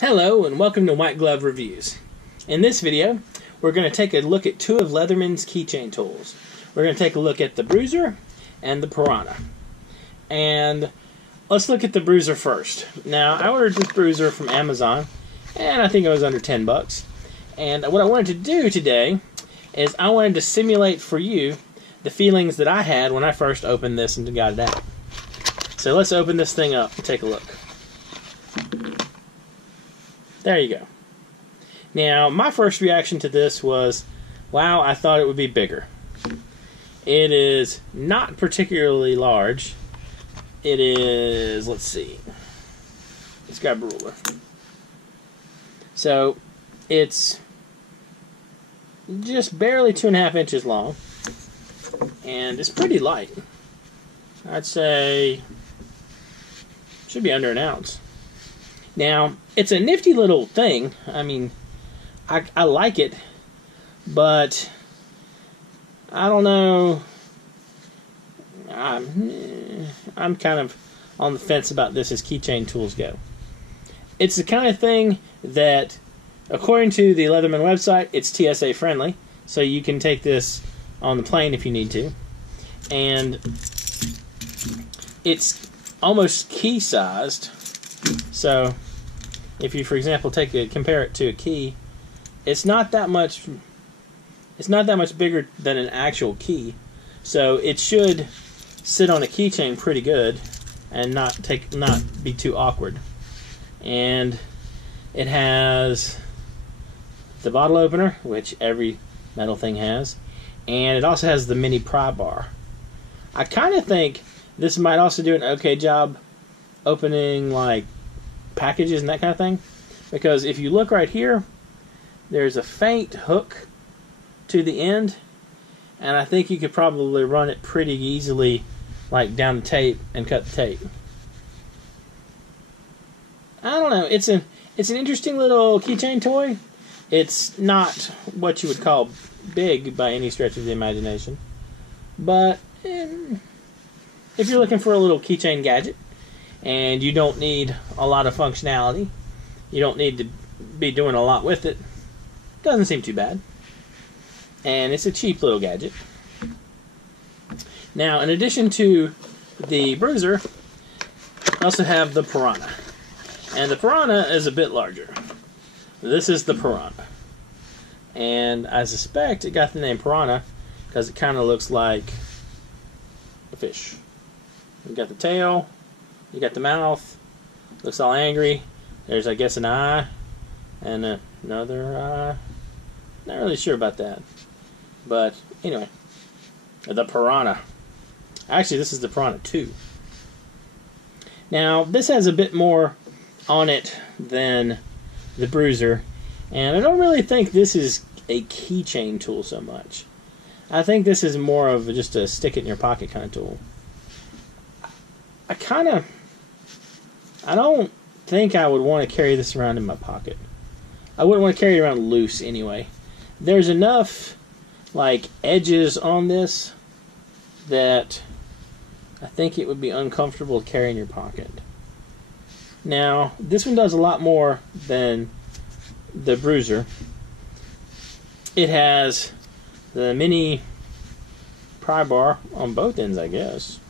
Hello and welcome to White Glove Reviews. In this video, we're going to take a look at two of Leatherman's keychain tools. We're going to take a look at the Brewzer and the Piranha. And let's look at the Brewzer first. Now, I ordered this Brewzer from Amazon, and I think it was under 10 bucks. And what I wanted to do today is I wanted to simulate for you the feelings that I had when I first opened this and got it out. So let's open this thing up and take a look. There you go. Now, my first reaction to this was, wow, I thought it would be bigger. It is not particularly large. It is, let's see. Let's grab a ruler. So, it's just barely 2.5 inches long. And it's pretty light. I'd say, should be under an ounce. Now, it's a nifty little thing. I mean, I like it, but I don't know. I'm kind of on the fence about this as keychain tools go. It's the kind of thing that, according to the Leatherman website, it's TSA friendly, so you can take this on the plane if you need to. And it's almost key-sized, so if you, for example, compare it to a key, it's not that much bigger than an actual key. So it should sit on a keychain pretty good and not be too awkward. And it has the bottle opener, which every metal thing has, and it also has the mini pry bar. I kind of think this might also do an okay job opening like packages and that kind of thing, because if you look right here, there's a faint hook to the end, and I think you could probably run it pretty easily like down the tape and cut the tape. I don't know, it's an interesting little keychain toy. It's not what you would call big by any stretch of the imagination, but if you're looking for a little keychain gadget and you don't need a lot of functionality, you don't need to be doing a lot with it, doesn't seem too bad. And it's a cheap little gadget. Now, in addition to the Brewzer, I also have the Piranha. And the Piranha is a bit larger. This is the Piranha. And I suspect it got the name Piranha because it kind of looks like a fish. You got the tail, you got the mouth, looks all angry. There's, I guess, an eye and another eye. Not really sure about that. But, anyway, the Piranha. Actually, this is the Piranha 2. Now, this has a bit more on it than the Brewzer, and I don't really think this is a keychain tool so much. I think this is more of just a stick it in your pocket kind of tool. I don't think I would want to carry this around in my pocket. I wouldn't want to carry it around loose anyway. There's enough like edges on this that I think it would be uncomfortable to carry in your pocket. Now, this one does a lot more than the Brewzer. It has the mini pry bar on both ends, I guess.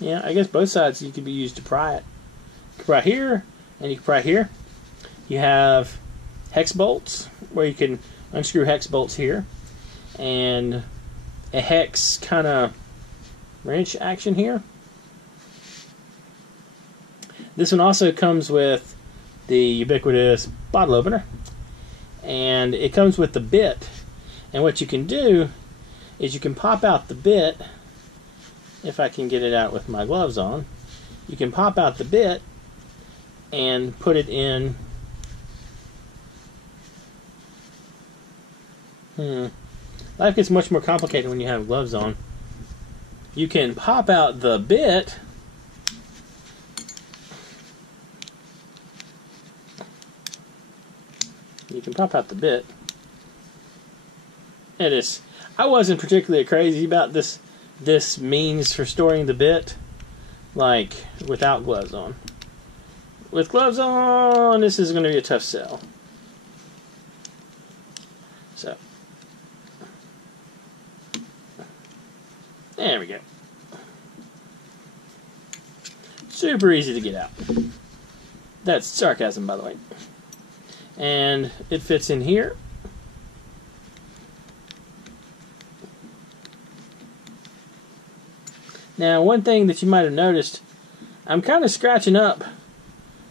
Yeah, I guess both sides you could be used to pry it. You can pry here, and you can pry here. You have hex bolts, where you can unscrew hex bolts here, and a hex kind of wrench action here. This one also comes with the ubiquitous bottle opener, and it comes with the bit. And what you can do is you can pop out the bit. If I can get it out with my gloves on, you can pop out the bit and put it in. Life gets much more complicated when you have gloves on. You can pop out the bit It is. I wasn't particularly crazy about this means for storing the bit, like, without gloves on. with gloves on, this is going to be a tough sell. So, there we go. Super easy to get out. That's sarcasm, by the way. And it fits in here. Now, one thing that you might have noticed, I'm kind of scratching up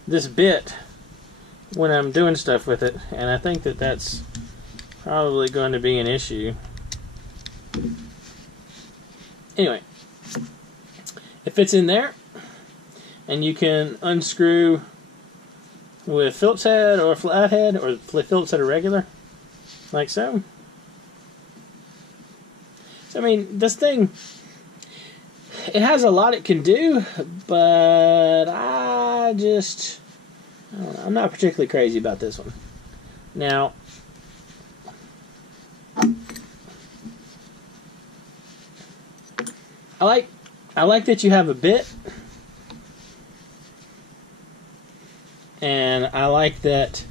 this bit when I'm doing stuff with it, and I think that that's probably going to be an issue. Anyway, it fits in there, and you can unscrew with Phillips head or flathead, or Phillips head or regular, like so. So, I mean, this thing, it has a lot it can do, but I'm not particularly crazy about this one. Now, I like that you have a bit, and I like the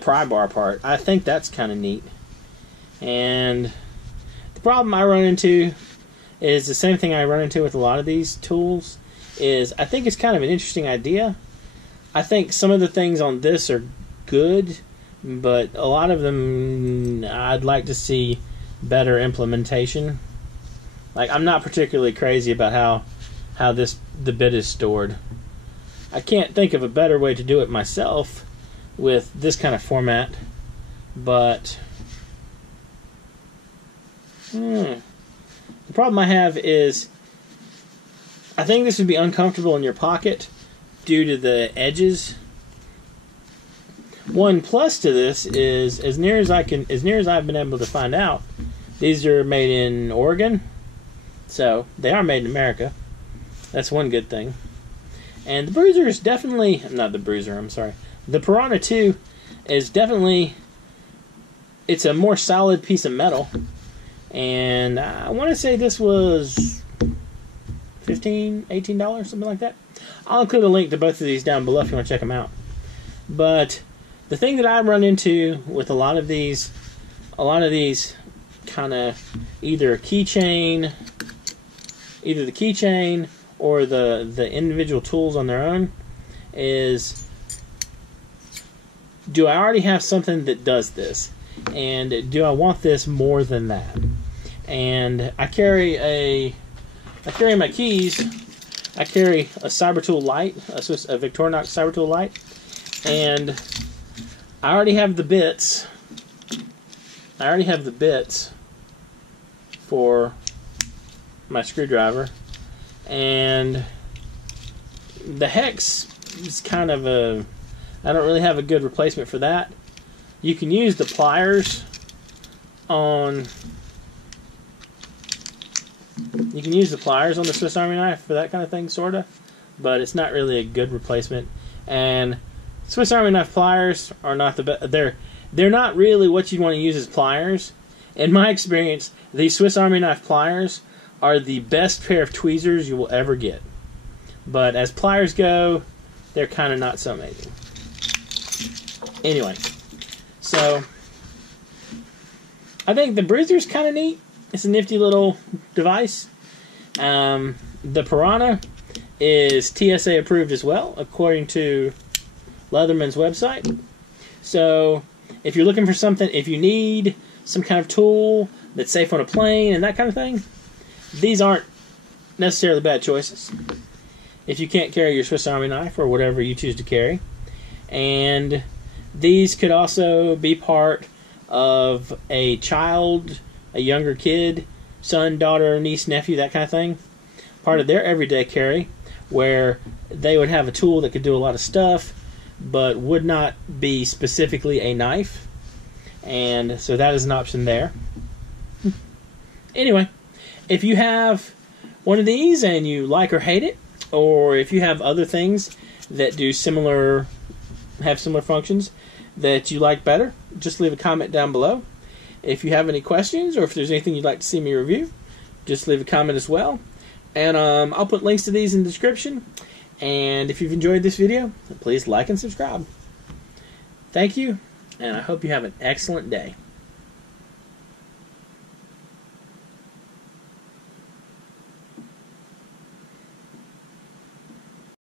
pry bar part. I think that's kind of neat. And the problem I run into is the same thing I run into with a lot of these tools, is I think it's kind of an interesting idea. I think some of the things on this are good, but a lot of them I'd like to see better implementation. Like, I'm not particularly crazy about how the bit is stored. I can't think of a better way to do it myself with this kind of format, but the problem I have is I think this would be uncomfortable in your pocket due to the edges. One plus to this is, as near as I've been able to find out, these are made in Oregon, so they are made in America. That's one good thing. And the Brewzer is definitely, not the Brewzer, I'm sorry, the Piranha 2 is definitely, it's a more solid piece of metal. And I want to say this was $15, $18, something like that. I'll include a link to both of these down below if you want to check them out. But the thing that I run into with a lot of these kind of either the keychain or the individual tools on their own is, do I already have something that does this? And do I want this more than that? And I carry my keys. I carry a Cybertool Lite, a Victorinox Cybertool Lite, and I already have the bits. For my screwdriver, and the hex is kind of I don't really have a good replacement for that. You can use the pliers on the Swiss Army knife for that kind of thing, sorta, but it's not really a good replacement. And Swiss Army knife pliers are not the best. They're not really what you want to use as pliers. In my experience, these Swiss Army knife pliers are the best pair of tweezers you will ever get. But as pliers go, they're kind of not so amazing. Anyway, so I think the Brewzer's kind of neat. It's a nifty little device. The Piranha is TSA approved as well, according to Leatherman's website. So if you're looking for something, if you need some kind of tool that's safe on a plane and that kind of thing, these aren't necessarily bad choices. If you can't carry your Swiss Army knife or whatever you choose to carry. And these could also be part of a child, a younger kid, son, daughter, niece, nephew, that kind of thing. Part of their everyday carry, where they would have a tool that could do a lot of stuff, but would not be specifically a knife. And so that is an option there. Anyway, if you have one of these and you like or hate it, or if you have other things that do have similar functions that you like better, just leave a comment down below. If you have any questions, or if there's anything you'd like to see me review, just leave a comment as well. And I'll put links to these in the description. And if you've enjoyed this video, please like and subscribe. Thank you, and I hope you have an excellent day.